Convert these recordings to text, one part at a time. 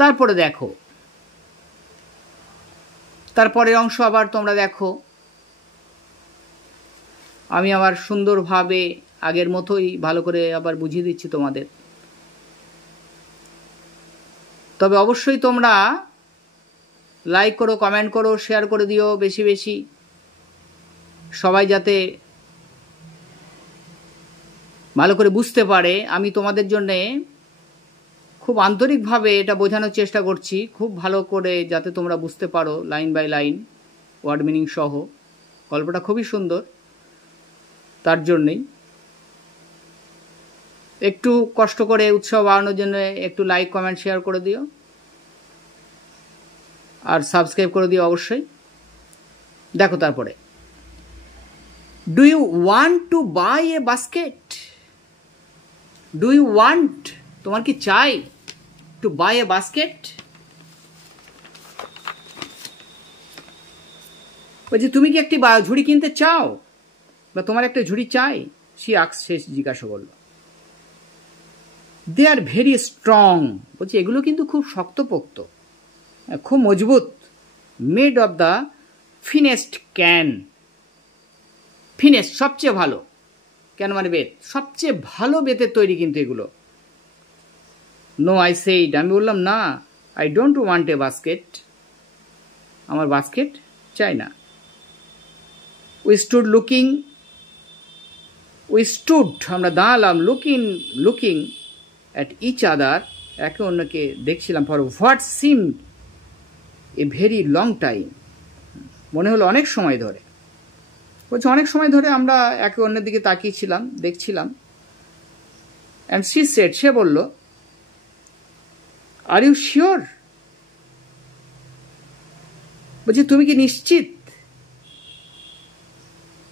তারপরে দেখো, তারপরের অংশ আবার তোমরা দেখো। আমি আবার সুন্দরভাবে আগের মতোই ভালো করে আবার বুঝিয়ে দিচ্ছি তোমাদের। তবে অবশ্যই তোমরা লাইক করো, কমেন্ট করো, শেয়ার করে দিও বেশি বেশি, সবাই যাতে ভালো করে বুঝতে পারে। আমি তোমাদের জন্যে খুব আন্তরিকভাবে এটা বোঝানোর চেষ্টা করছি, খুব ভালো করে যাতে তোমরা বুঝতে পারো, line by line, word meaning সহ। গল্পটা খুবই সুন্দর, তার জন্যেই একটু কষ্ট করে উৎসাহ বাড়ানোর জন্য একটু লাইক কমেন্ট শেয়ার করে দিও, আর সাবস্ক্রাইব করে দিও অবশ্যই। দেখো তারপরে, do you want to buy a basket? Do you want, তোমার কি চাই, টু বাই এ বাস্কেট? বলছি তুমি কি একটি ঝুড়ি কিনতে চাও, বা তোমার একটা ঝুড়ি চাই? সে জিজ্ঞাসা করলো। দে আর ভেরি স্ট্রং, বলছি এগুলো কিন্তু খুব শক্তপোক্ত, খুব মজবুত। মেড অফ দ্য ফিনেস্ট ক্যান, ফিনেস্ট সবচেয়ে ভালো, ক্যান মানে বেত, সবচেয়ে ভালো বেতের তৈরি কিন্তু এগুলো। নো আই সেইড, আমি বললাম না, I don't want a basket, আমার বাস্কেট চাই না। উই স্টুড লুকিং, আমরা দাঁড়ালাম, লুকিং অ্যাট ইচ আদার, একে অন্যকে দেখছিলাম, for what seemed a very long time, মনে হলো অনেক সময় ধরে। বলছে অনেক সময় ধরে আমরা একে অন্যের দিকে তাকিয়েছিলাম, দেখছিলাম। অ্যান্ড শি সেড, সে বলল, আর ইউ শিওর? বলছি তুমি কি নিশ্চিত?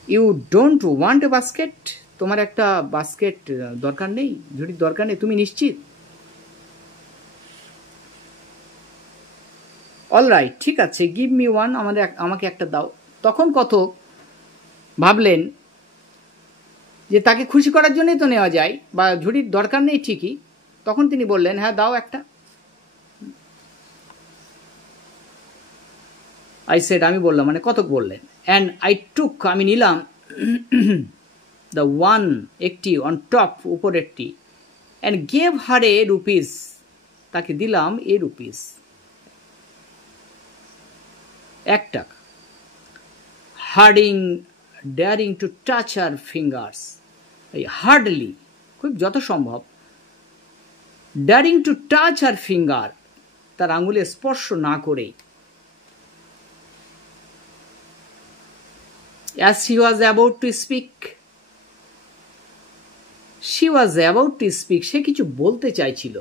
You don't want a basket, তোমার একটা বাস্কেট দরকার নেই, ঝুড়ির দরকার নেই, তুমি নিশ্চিত? অল রাইট, ঠিক আছে, গিভ মি ওয়ান, আমাকে একটা দাও। তখন কথক ভাবলেন যে তাকে খুশি করার জন্যই তো নেওয়া যায়, বা ঝুড়ির দরকার নেই ঠিকই। তখন তিনি বললেন, হ্যাঁ দাও একটা। আই সেড, আমি বললাম, মানে কথক বললেন। অ্যান্ড আই টুক, আমি নিলাম, দ্য ওয়ান, একটি, অন টপ, উপরেরটি, and gave her a rupees, তাকে দিলাম এ রুপিস, 1 টাকা। Daring to touch her fingers, এই হার্ডলি, খুব যত সম্ভব, daring to touch her finger, তার আঙুলে স্পর্শ না করেই। As she was about to speak, সে কিছু বলতে চাইছিল।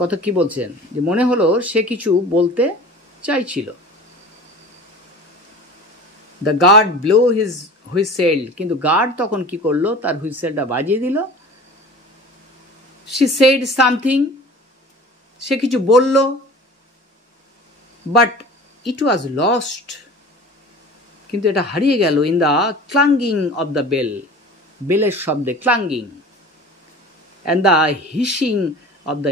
কত কি বলছেন, যে মনে হলো সে কিছু বলতে চাইছিল। The guard blow his whistle, কিন্তু গার্ড তখন কি করলো, তার হুইসেলটা বাজিয়ে দিল। শি সেড সামথিং, সে কিছু বলল, বাট ইট ওয়াজ লস্ট, কিন্তু এটা হারিয়ে গেল, in the clanging of the bell, বেলের শব্দে, clanging, and the hissing of the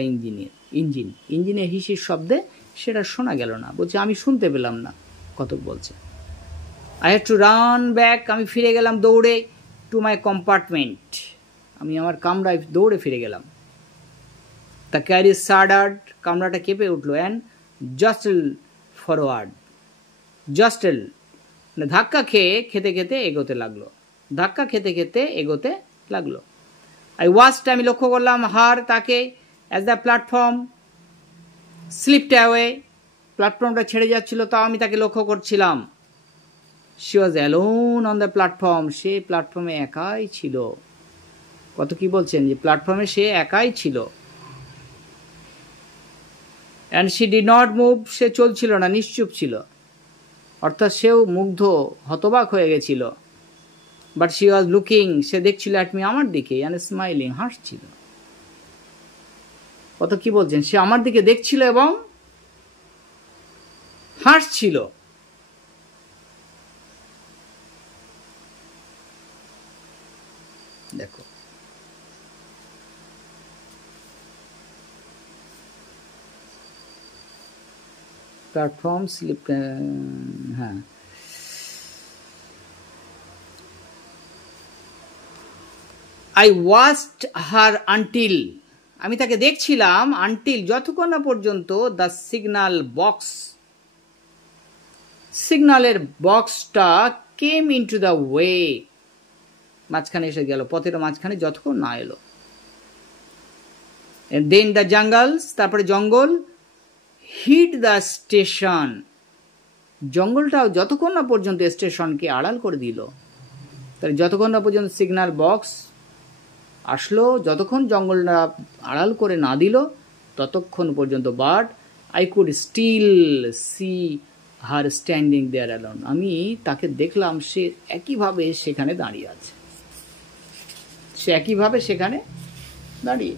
ইঞ্জিনের হিসির শব্দে সেটা শোনা গেল না। বলছে আমি শুনতে পেলাম না, কতক বলছে। I had to run back, আমি ফিরে গেলাম দৌড়ে, টু মাই কম্পার্টমেন্ট, আমি আমার কামরায় দৌড়ে ফিরে গেলাম। দ্য ক্যারিজ শাডার্ড, কামরাটা কেঁপে উঠলো। অ্যান্ড জাস্টেল ফরওয়ার্ড, জাস্টেল মানে ধাক্কা খেতে খেতে এগোতে লাগলো। আই ওয়াচড, আমি লক্ষ্য করলাম, হার, তাকে, as the platform slipped away, প্ল্যাটফর্মটা ছেড়ে যাচ্ছিল, তাও আমি তাকে লক্ষ্য করছিলাম। She was alone on the platform, সে প্ল্যাটফর্মে একাই ছিল। কত কি বলছেন, যে প্ল্যাটফর্মে সে একাই ছিল। And she did not move, সে চলছিল না, নিশ্চুপ ছিল, অর্থাৎ সেও মুগ্ধ, হতবাক হয়ে গেছিল। বাট শি ওয়াজ লুকিং, সে দেখছিল অ্যাট মি, আমার দিকে, অ্যান্ড স্মাইলিং, হাসছিল। কত কি বলছেন, সে আমার দিকে দেখছিল এবং হাসছিল। দেখো প্ল্যাটফর্ম স্লিপ, হ্যাঁ, আই ওয়াচড হার আনটিল, আমি তাকে দেখছিলাম, আনটিল যতক্ষণ না পর্যন্ত দ্য সিগন্যাল বক্স, সিগন্যালের বক্সটা কেম ইনটু দ্য ওয়ে, মাঝখানে এসে গেল, পথের মাঝখানে যতক্ষণ না এলো। দেন দ্য জঙ্গলস, তারপরে জঙ্গল, হিড দ্য স্টেশন, জঙ্গলটাও যতক্ষণ না পর্যন্ত স্টেশনকে আড়াল করে দিল। তাহলে যতক্ষণ না পর্যন্ত সিগন্যাল বক্স আসলো, যতক্ষণ জঙ্গলটা আড়াল করে না দিল ততক্ষণ পর্যন্ত, but I could still see her standing there alone, আমি তাকে দেখলাম সে একইভাবে সেখানে দাঁড়িয়ে আছে, সে একইভাবে সেখানে দাঁড়িয়ে।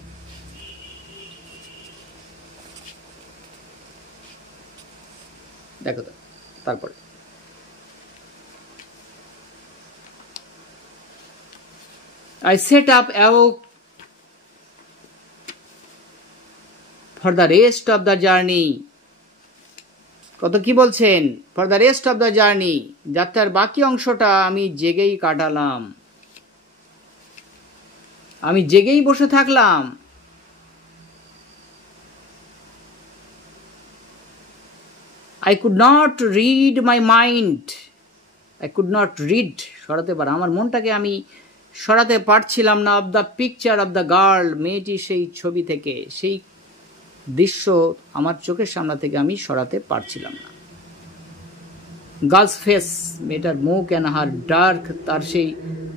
দেখো তো তারপরে I set up awoke for the rest of the journey, কত কি বলছেন, for the rest of the journey, যাত্রার বাকি অংশটা আমি জেগেই কাটালাম, আমি জেগেই বসে থাকলাম। I could not read my mind, I could not read, সরাতে পারা, আমার মনটাকে আমি সরাতে পারছিলাম না, of the picture of the girl, মেয়েটি সেই ছবি থেকে, সেই দৃশ্য আমার চোখের সামনে থেকে আমি সরাতে পারছিলাম না। গার্লস ফেস, মেয়েটার মুখ, অ্যান্ড হার ডার্ক, তার সেই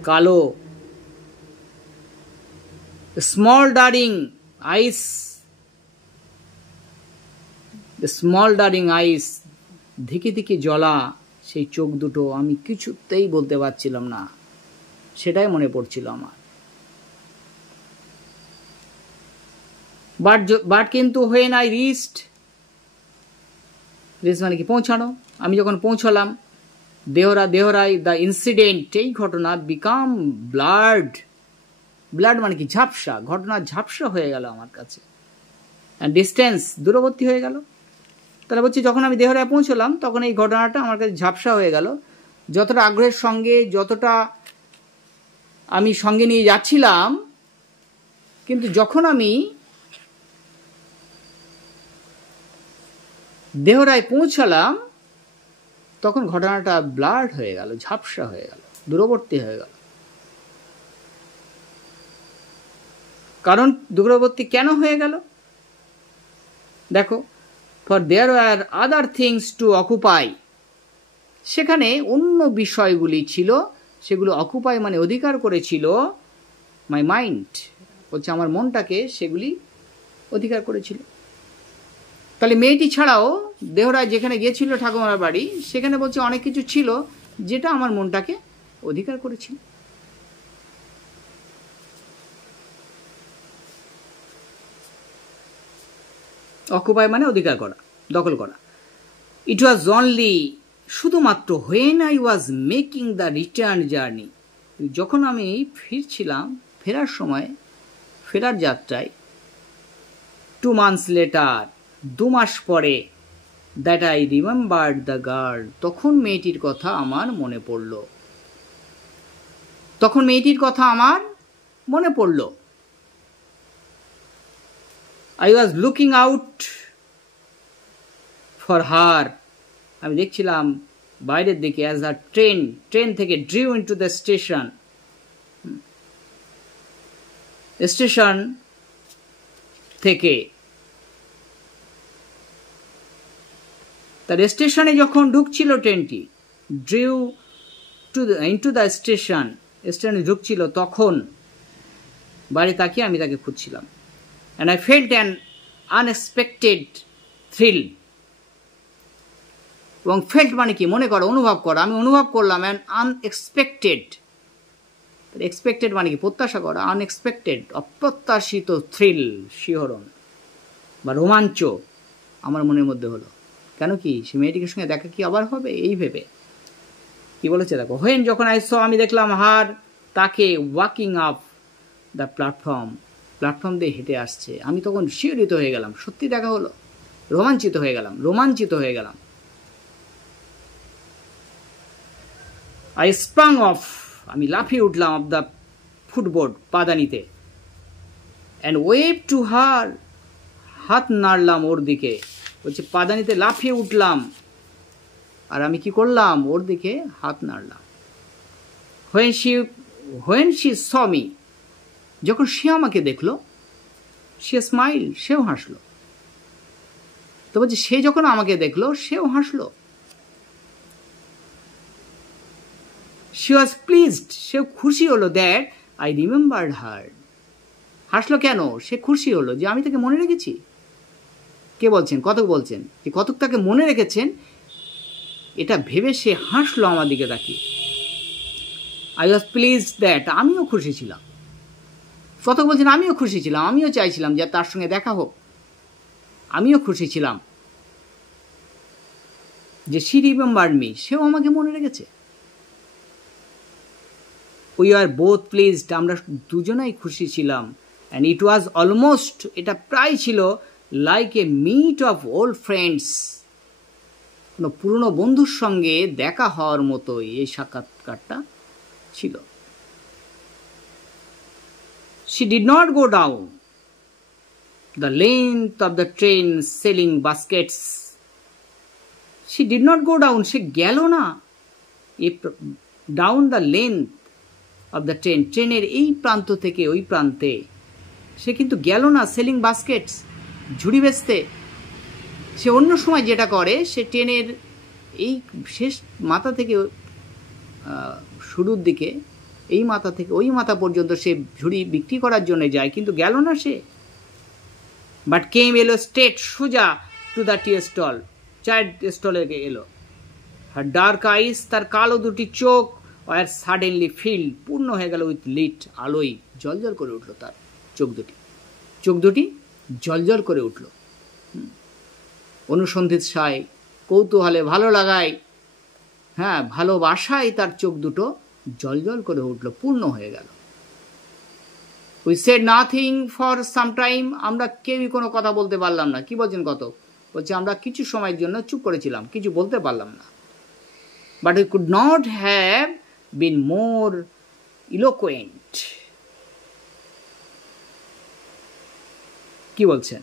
কালো, স্মল ডারিং আইস, স্মল ডারিং আইস, ধিকে ধিকে জ্বলা সেই চোখ দুটো, আমি কিছুতেই বলতে পারছিলাম না, সেটাই মনে পড়ছিল আমার। বাট কিন্তু হোয়েন আই রিচড, রিচ মানে কি পৌঁছানো, আমি যখন পৌঁছলাম, দেহরাই দ্য ইনসিডেন্ট, এই ঘটনা বিকাম ব্লাড, ব্লাড মানে কি ঝাপসা, ঘটনা ঝাপসা হয়ে গেল আমার কাছে, অ্যান্ড ডিস্টেন্স দূরবর্তী হয়ে গেল। তাহলে বলছি যখন আমি দেহরায় পৌঁছলাম তখন এই ঘটনাটা আমার কাছে ঝাপসা হয়ে গেল। যতটা আগ্রহের সঙ্গে, যতটা আমি সঙ্গে নিয়ে যাচ্ছিলাম, কিন্তু যখন আমি দেহরায় পৌঁছালাম তখন ঘটনাটা ব্লাড হয়ে গেল, ঝাপসা হয়ে গেল, দূরবর্তী হয়ে গেল। কারণ দূরবর্তী কেন হয়ে গেল? দেখো, for there are other things to occupy, সেখানে অন্য বিষয়গুলি ছিল, সেগুলো অকুপাই মানে অধিকার করেছিল, মাই মাইন্ড বলছে আমার মনটাকে সেগুলি অধিকার করেছিল। তাহলে মেয়েটি ছাড়াও দেহরায় যেখানে গিয়েছিল ঠাকুমার বাড়ি, সেখানে বলছে অনেক কিছু ছিল যেটা আমার মনটাকে অধিকার করেছিল। অকুপাই মানে অধিকার করা, দখল করা। ইট ওয়াজ অনলি, শুধুমাত্র, when I was making the return journey, যখন আমি ফিরছিলাম, ফেরার সময়, ফেরার যাত্রায়, 2 months লেটার, 2 মাস পরে, that I remembered the girl, তখন মেয়েটির কথা আমার মনে পড়ল, তখন মেয়েটির কথা আমার মনে পড়ল। I was looking out for her, আমি দেখছিলাম বাইরের দিকে, as a ট্রেন থেকে drew into the station, station থেকে, তার স্টেশনে যখন ঢুকছিল ট্রেনটি, drew into the station, স্টেশনে ঢুকছিল, তখন বাইরে তাকিয়ে আমি তাকে খুঁজছিলাম। And I felt an unexpected thrill, এবং ফেল্ট মানে কি, মনে করো, অনুভব করা, আমি অনুভব করলাম an unexpected, এক্সপেক্টেড মানে কি প্রত্যাশা করা, আনএক্সপেক্টেড অপ্রত্যাশিত থ্রিল, শিহরণ বা রোমাঞ্চ আমার মনের মধ্যে হলো। কেন কি, সে মেয়েটির সঙ্গে দেখা কি আবার হবে, এই ভেবে। কি বলেছে দেখো, হোয়েন যখন আমি দেখলাম হার, তাকে, walking up the platform, platform দিয়ে হেঁটে আসছে, আমি তখন শিহরিত হয়ে গেলাম, সত্যি দেখা হলো, রোমাঞ্চিত হয়ে গেলাম। I sprung off, আমি লাফিয়ে উঠলাম অফ দ্য ফুটবোর্ড, পাদানিতে, and waved to her, হাত নাড়লাম ওর দিকে। বলছে পাদানিতে লাফিয়ে উঠলাম আর আমি কি করলাম, ওর দিকে হাত নাড়লাম। when she saw me, যখন সে আমাকে দেখলো, she smiled, সেও হাসলো। তো বলছে সে যখন আমাকে দেখলো সেও হাসলো। she was pleased, সেও খুশি হলো that I remembered her, হাসলো কেন, সে খুশি হলো যে আমি তাকে মনে রেখেছি। কে বলছেন, কতক বলছেন যে কতক তাকে মনে রেখেছেন, এটা ভেবে সে হাসলো আমার দিকে তাকিয়ে। I was pleased that, আমিও খুশি ছিলাম। কতক বলছেন আমিও খুশি ছিলাম, আমিও চাইছিলাম যে তার সঙ্গে দেখা হোক, আমিও খুশি ছিলাম যে she remembered me, সেও আমাকে মনে রেখেছে। we are both pleased, আমরা দুজনেই খুশি ছিলাম। and it was almost, এটা প্রায় ছিল like a meet of old friends, কোনো পুরনো বন্ধুর সঙ্গে দেখা হওয়ার মতোই এই সাক্ষাৎকারটা ছিল। she did not go down the length of the train selling baskets, she did not go down, সে গেল না down the length of the train, ট্রেনের এই প্রান্ত থেকে ওই প্রান্তে, সে কিন্তু গেল না সেলিং বাস্কেটস, ঝুড়ি বেচতে। সে অন্য সময় যেটা করে, সে ট্রেনের এই শেষ মাথা থেকে শুরুর দিকে, এই মাথা থেকে ওই মাথা পর্যন্ত সে ঝুড়ি বিক্রি করার জন্য যায়, কিন্তু গেল না সে। বাট কেম, এলো স্ট্রেট, সোজা টু দ্য টি স্টল, চায়ের স্টলে এলো। হার ডার্ক আইস, তার কালো দুটি চোখ, আর সাডেনলি ফিল্ড, পূর্ণ হয়ে গেল উইথ লিট, আলোয় জলজল করে উঠল তার চোখ দুটি জলজল করে উঠল। অনুসন্ধিৎসায়, কৌতূহলে, ভালো লাগায়, হ্যাঁ ভালোবাসায় তার চোখ দুটো জলজল করে উঠল, পূর্ণ হয়ে গেল। We sat nothing for some time, আমরা কেউই কোনো কথা বলতে পারলাম না। কি বলছেন কত, বলছে আমরা কিছু সময়ের জন্য চুপ করেছিলাম, কিছু বলতে পারলাম না। But we could not have been more eloquent, কি বলছেন,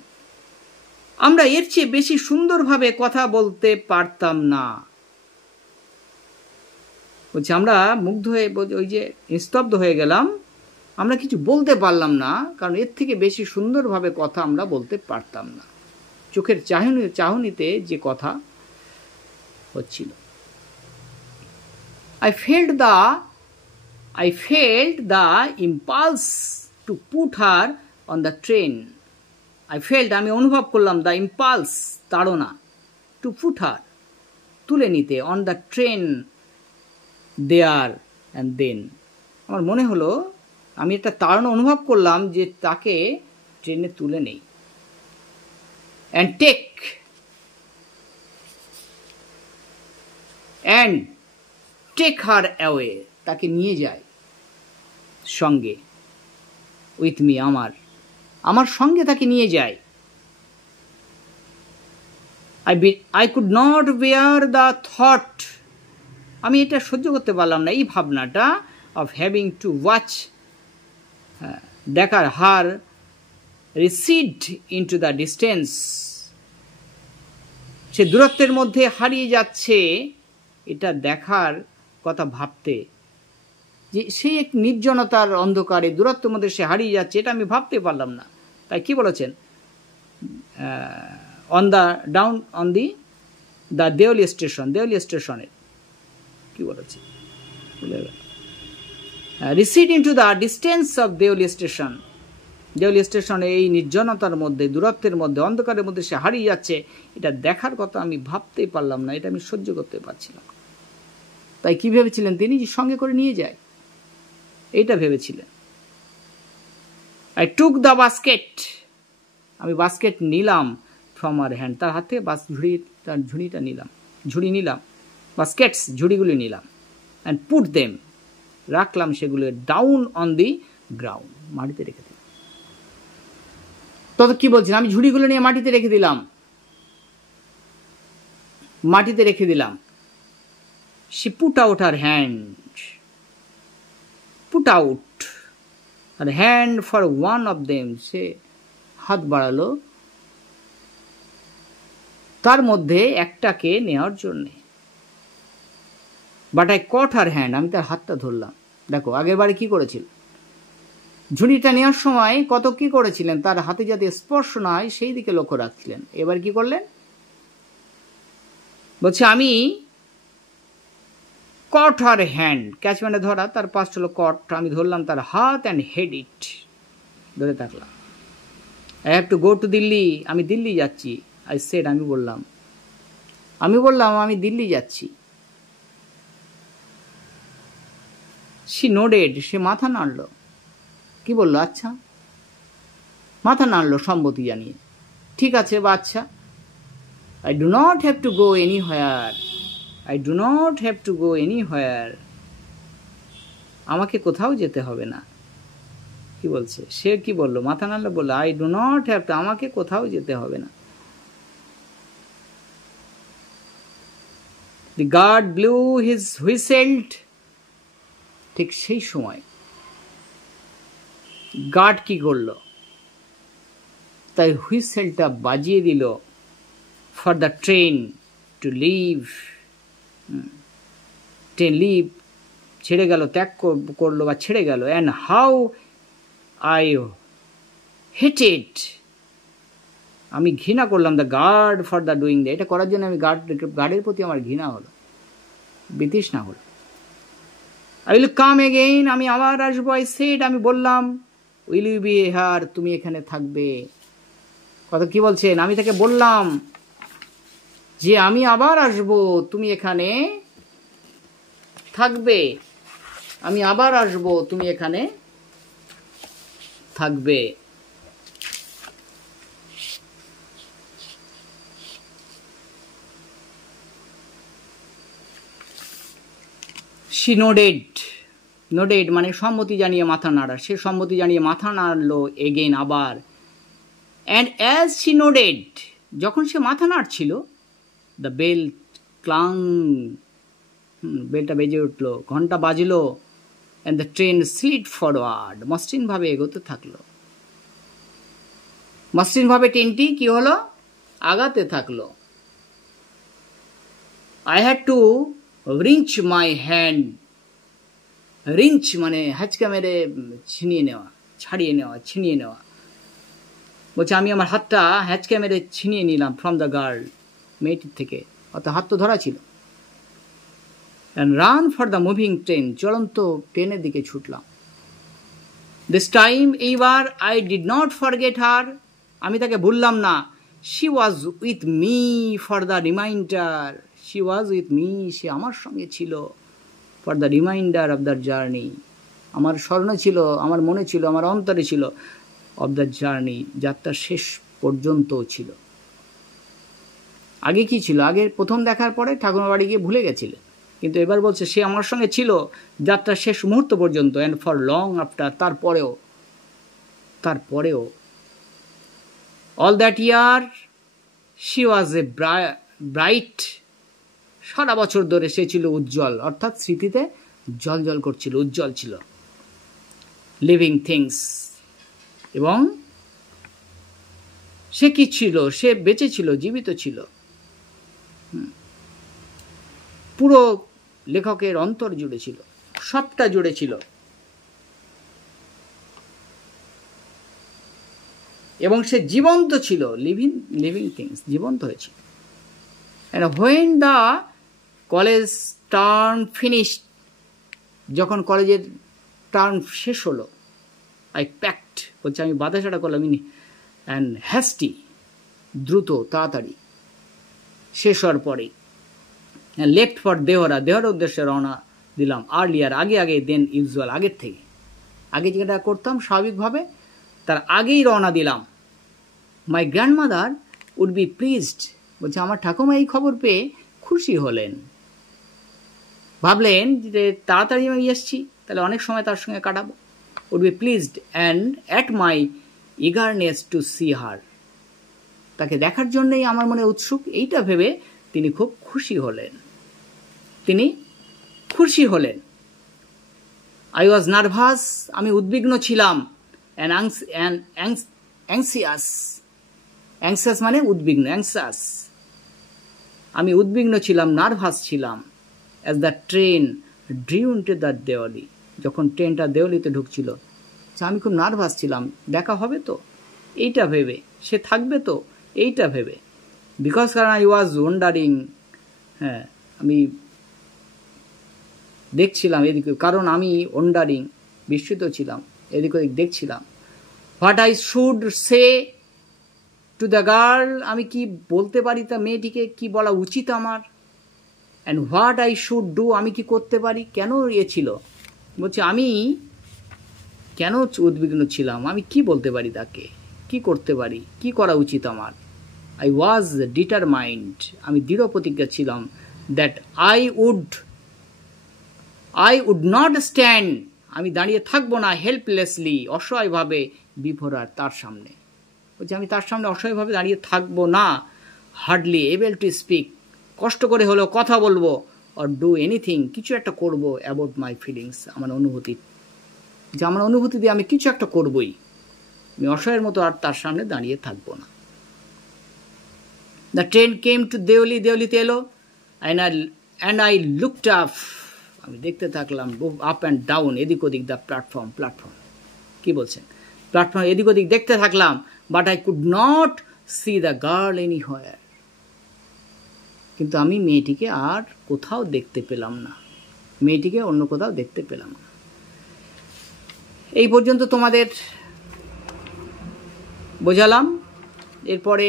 আমরা এর চেয়ে বেশি সুন্দরভাবে কথা বলতে পারতাম না। বলছে আমরা মুগ্ধ হয়ে, ওই যে নিস্তব্ধ হয়ে গেলাম, আমরা কিছু বলতে পারলাম না, কারণ এর থেকে বেশি সুন্দরভাবে কথা আমরা বলতে পারতাম না। চোখের চাহনিতে যে কথা হচ্ছিল। I felt the impulse to put her on the train. আমি অনুভব করলাম the impulse, তাড়না, to put her, তুলে নিতে, on the train there and then. আমার মনে হলো, আমি একটা তাড়না অনুভব করলাম যে তাকে ট্রেনে তুলে নেই। and take her away, তাকে নিয়ে যায় সঙ্গে, with me, আমার সঙ্গে তাকে নিয়ে যায়। I could not bear the thought, আমি এটা সহ্য করতে পারলাম না, এই ভাবনাটা, of having to watch, দেখার, her recede into the distance, সে দূরত্বের মধ্যে হারিয়ে যাচ্ছে, এটা দেখার কথা ভাবতে, যে সেই এক নির্জনতার অন্ধকারে দূরত্বের মধ্যে সে হারিয়ে যাচ্ছে, এটা আমি ভাবতে পারলাম না। তাই কি বলেছেন, অন দি দেওলি স্টেশনে কি বলেছে, receded into the distance of Deoli স্টেশনে এই নির্জনতার মধ্যে, দূরত্বের মধ্যে, অন্ধকারের মধ্যে সে হারিয়ে যাচ্ছে, এটা দেখার কথা আমি ভাবতেই পারলাম না, এটা আমি সহ্য করতে পারছিলাম। তাই কি ভেবেছিলেন তিনি, যে সঙ্গে করে নিয়ে যায়, এইটা ভেবেছিলেন। I took the basket, আমি বাস্কেট নিলাম from her hand, তার হাতে ঝুড়ি নিলাম, বাস্কেটস, ঝুড়িগুলি নিলাম, and put them, রাখলাম সেগুলো down on the ground, মাটিতে রেখে দিলাম। তত কি বলছেন, আমি ঝুড়িগুলো নিয়ে মাটিতে রেখে দিলাম। মাটিতে রেখে দিলাম। She put out her hand. Put out her hand for one of them. সে হাত বাড়ালো তার মধ্যে একটাকে নেওয়ার জন্যে। But I caught her hand, আমি তার হাতটা ধরলাম। দেখো আগের বারে কি করেছিল, ঝুড়িটা নেওয়ার সময় কত কি করেছিলেন, তার হাতে যাতে স্পর্শ না হয় সেই দিকে লক্ষ্য রাখছিলেন। এবার কি করলেন, বলছে আমি কট হার হ্যান্ড, ক্যাচ মানে ধরা, তার পাস্ট হলো কট, আমি ধরলাম তার হাত অ্যান্ড হেড ইট, ধরে থাকলাম। I have to go to Delhi, আমি দিল্লি যাচ্ছি। আই সেড, আমি বললাম আমি দিল্লি যাচ্ছি। শি নোডেড, সে মাথা নাড়ল। কি বললো, আচ্ছা, মাথা নাড়ল সম্মতি জানিয়ে, ঠিক আছে বা আচ্ছা। I do not have to go anywhere, I do not have to go anywhere, আমাকে কোথাও যেতে হবে না। কি বলছে, সে কি বললো, মাথা নাড়লো, বললো I do not have to, আমাকে কোথাও যেতে হবে না। The guard blew his whistle, ঠিক সেই সময় গার্ড কি করলো, তাই হুইসেলটা বাজিয়ে দিল, for the train to leave, train leave, ছেড়ে গেল, ত্যাগ করলো বা ছেড়ে গেল। অ্যান্ড হাউ আই হেটেড, আমি ঘৃণা করলাম, the guard for the doing the, এটা করার জন্য আমি গার্ডের প্রতি আমার ঘৃণা হলো, বিতৃষ্ণা হলো। আই উইল কাম এগেইন, আমি আবার আসবো। আই সেড, আমি বললাম। উইল ইউ বি হিয়ার, তুমি এখানে থাকবে। কথা কি বলছেন, আমি তাকে বললাম যে আমি আবার আসবো, তুমি এখানে থাকবে, আমি আবার আসবো, তুমি এখানে থাকবে। She nodded, nodded মানে সম্মতি জানিয়ে মাথা নাড়া, সে সম্মতি জানিয়ে মাথা নাড়লো এগেইন, আবার। অ্যান্ড অ্যাজ she nodded, যখন সে মাথা নাড়ছিল, দ্য বেল ক্লাং, বেলটা বেজে উঠলো, ঘন্টা বাজলো। And the train slid forward, মসৃণভাবে এগোতে থাকলো। মসৃণভাবে ট্রেনটি কি হলো, আগাতে থাকলো। I had to wrench my hand, wrench মানে হ্যাচকা মেরে ছিনিয়ে নেওয়া, ছাড়িয়ে নেওয়া, ছিনিয়ে নেওয়া। বলছে আমি আমার হাতটা হ্যাচকা মেরে ছিনিয়ে নিলাম ফ্রম দ্য গার্ল, মেয়েটির থেকে, অর্থাৎ হাত তো ধরা ছিল। And run for the moving train, চলন্ত ট্রেনের দিকে ছুটলাম। দিস টাইম, এইবার, I did not forget her, আমি তাকে ভুললাম না। She was with me for the reminder, she was with me, সে আমার সঙ্গে ছিল, for the reminder of the journey, আমার স্মরণে ছিল, আমার মনে ছিল, আমার অন্তরে ছিল, অফ দ্য জার্নি, যাত্রার শেষ পর্যন্তও ছিল। আগে কি ছিল, আগে প্রথম দেখার পরে ঠাকুমার বাড়ি গিয়ে ভুলে গেছিলেন, কিন্তু এবার বলছে সে আমার সঙ্গে ছিল যাত্রার শেষ মুহূর্ত পর্যন্ত। অ্যান্ড ফর লং আফটার, তারপরেও all that year she was a bright, সারা বছর ধরে সে ছিল উজ্জ্বল, অর্থাৎ স্মৃতিতে জল জল করছিল, উজ্জ্বল ছিল। লিভিং থিংস, এবং সে কি ছিল, সে বেঁচে ছিল, জীবিত ছিল। পুরো লেখকের অন্তর জুড়ে ছিল, সবটা জুড়ে ছিল, এবং সে জীবন্ত ছিল, লিভিং থিংস, জীবন্ত হয়েছিল। And when the college term finished, যখন কলেজের টার্ম শেষ হলো, I packed, বলছে আমি বাতাসাটা করলাম, and hasty, দ্রুত, তাড়াতাড়ি, শেষ হওয়ার পরে, and left for দেহরার উদ্দেশ্যে রওনা দিলাম। আর্লিয়ার, আগে দেন ইউজুয়াল, আগের থেকে, আগে যেটা করতাম স্বাভাবিকভাবে তার আগেই রওনা দিলাম। My grandmother would be pleased, বলছে আমার ঠাকুমা এই খবর পেয়ে খুশি হলেন, ভাবলেন যে তাড়াতাড়ি আমি এসছি, তাহলে অনেক সময় তার সঙ্গে কাটাবো। Would be pleased and at my eagerness to see her, তাকে দেখার জন্যই আমার মনে উৎসুক, এইটা ভেবে তিনি খুব খুশি হলেন। তিনি খুশি হলেন। আই ওয়াজ নার্ভাস, আমি উদ্বিগ্ন ছিলাম, অ্যাংসিয়াস, অ্যাংসিয়াস মানে উদ্বিগ্ন, অ্যাংসাস, আমি উদ্বিগ্ন ছিলাম, নার্ভাস ছিলাম, as the train drew into the Diwali, যখন ট্রেনটা দেওয়ালিতে ঢুকছিল, আমি খুব নার্ভাস ছিলাম, দেখা হবে তো এইটা ভেবে, সে থাকবে তো এইটা ভেবে, বিকজ কারণ আই ওয়াজ ওয়ান্ডারিং, হ্যাঁ আমি দেখছিলাম এদিকে, কারণ আমি ওয়ান্ডারিং বিস্মিত ছিলাম, এদিক ওদিক দেখছিলাম। What I should say to the girl, আমি কি বলতে পারি তা মেয়েটিকে, কি বলা উচিত আমার, and what I should do, আমি কি করতে পারি, কেন ছিল, বলছে আমি কেন উদ্বিগ্ন ছিলাম, আমি কি বলতে পারি তাকে, কি করতে পারি, কি করা উচিত আমার। আই ওয়াজ ডিটারমাইন্ড, আমি দৃঢ় প্রতিজ্ঞা ছিলাম, that I would not stand, আমি দাঁড়িয়ে থাকবো না, হেল্পলেসলি, অসহায়ভাবে, বিফোর আর, তার সামনে, বলছে আমি তার সামনে অসহায়ভাবে দাঁড়িয়ে থাকবো না, হার্ডলি এবেল টু স্পিক, কষ্ট করে হলেও কথা বলবো, অর ডু এনিথিং, কিছু একটা করবো, অ্যাবাউট মাই ফিলিংস, আমার অনুভূতি, যে আমার অনুভূতি দিয়ে আমি কিছু একটা করবই, আমি অসহায়ের মতো আর তার সামনে দাঁড়িয়ে থাকবো না। The train came to Deoli, দেওলিতে এলো, অ্যান্ড আই লুকড আপ, আমি দেখতে থাকলাম, আপ অ্যান্ড ডাউন, এদিক ওদিক, দ্য প্ল্যাটফর্ম, কি বলছেন, প্ল্যাটফর্ম এদিক ওদিক দেখতে থাকলাম, but I could not C the girl anywhere, কিন্তু আমি মেয়েটিকে আর কোথাও দেখতে পেলাম না, মেয়েটিকে অন্য কোথাও দেখতে পেলাম না। এই পর্যন্ত তোমাদের বোঝালাম, এরপরে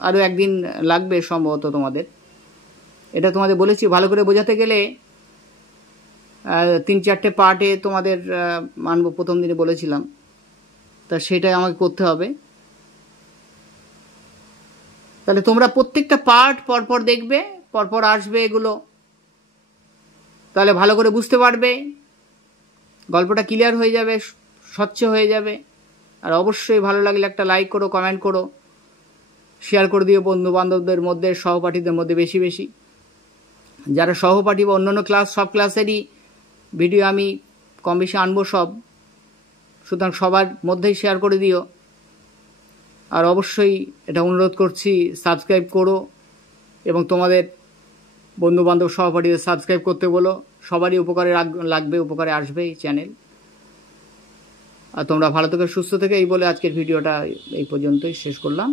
আরও একদিন লাগবে সম্ভবত তোমাদের, এটা তোমাদের বলেছি ভালো করে বোঝাতে গেলে 3-4টে পার্টে তোমাদের মানব, প্রথম দিনে বলেছিলাম, তা সেটাই আমাকে করতে হবে। তাহলে তোমরা প্রত্যেকটা পার্ট পরপর দেখবে, পরপর আসবে এগুলো, তাহলে ভালো করে বুঝতে পারবে, গল্পটা ক্লিয়ার হয়ে যাবে, স্বচ্ছ হয়ে যাবে। আর অবশ্যই ভালো লাগলে একটা লাইক করো, কমেন্ট করো, শেয়ার করে দিও বন্ধু বান্ধবদের মধ্যে, সহপাঠীদের মধ্যে বেশি বেশি। যারা সহপাঠী বা অন্যান্য ক্লাস, সব ক্লাসেরই ভিডিও আমি কম বেশি আনবো সব, সুতরাং সবার মধ্যেই শেয়ার করে দিও। আর অবশ্যই এটা অনুরোধ করছি, সাবস্ক্রাইব করো এবং তোমাদের বন্ধুবান্ধব সহপাঠীদের সাবস্ক্রাইব করতে বলো, সবারই উপকারে লাগবে, উপকারে আসবে এই চ্যানেল। আর তোমরা ভালো থেকে সুস্থ থেকে, এই বলে আজকের ভিডিওটা এই পর্যন্তই শেষ করলাম।